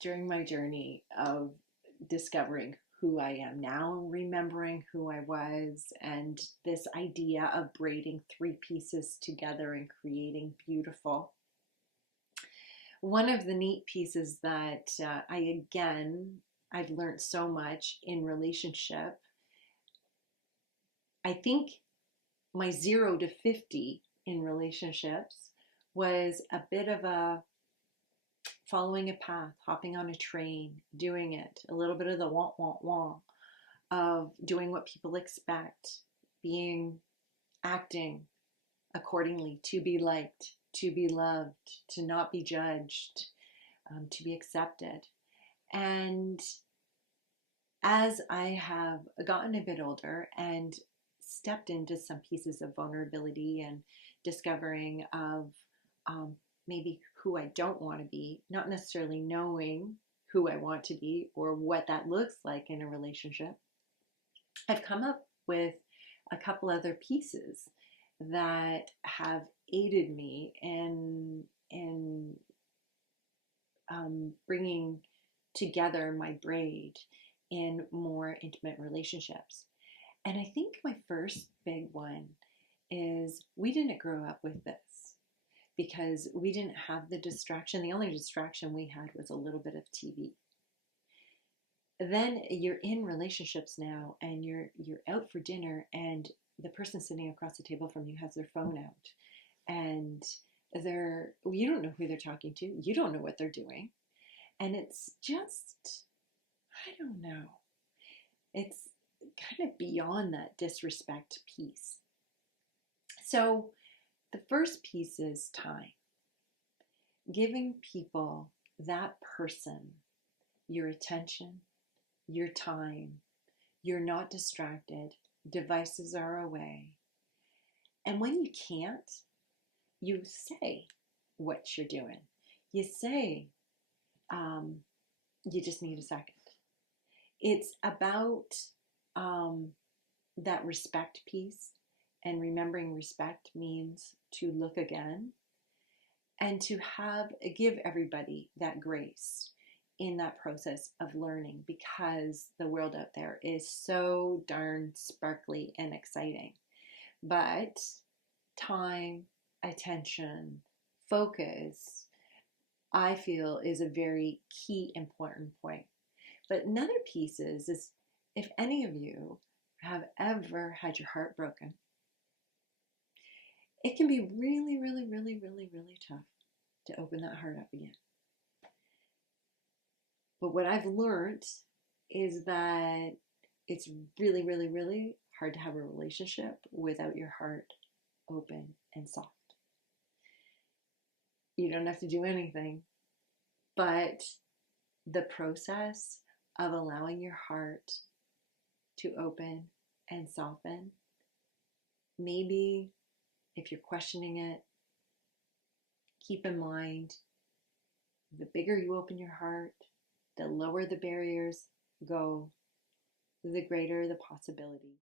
during my journey of discovering who I am now, remembering who I was, and this idea of braiding three pieces together and creating beautiful. One of the neat pieces that I've learned so much in relationship. I think my 0 to 50 in relationships was a bit of a following a path, hopping on a train, doing it, a little bit of the wah, wah, wah of doing what people expect, acting accordingly, to be liked, to be loved, to not be judged, to be accepted. And as I have gotten a bit older and stepped into some pieces of vulnerability and discovering of maybe who I don't want to be, not necessarily knowing who I want to be or what that looks like in a relationship, I've come up with a couple other pieces that have aided me in bringing together my braid in more intimate relationships. And I think my first big one is we didn't grow up with this because we didn't have the distraction. The only distraction we had was a little bit of TV. Then you're in relationships now and you're out for dinner and the person sitting across the table from you has their phone out and you don't know who they're talking to, you don't know what they're doing, and it's just, I don't know, it's kind of beyond that disrespect piece. So the first piece is time, giving people, that person, your attention, your time. You're not distracted, devices are away, and when you can't, you say what you're doing. You say, you just need a second. It's about that respect piece, and remembering respect means to look again and to give everybody that grace in that process of learning, because the world out there is so darn sparkly and exciting. But time, attention, focus, I feel, is a very key important point. But another piece is if any of you have ever had your heart broken, it can be really, really, really, really, really tough to open that heart up again. But what I've learned is that it's really, really, really hard to have a relationship without your heart open and soft. You don't have to do anything, but the process of allowing your heart to open and soften, maybe if you're questioning it, keep in mind the bigger you open your heart, the lower the barriers go, the greater the possibility.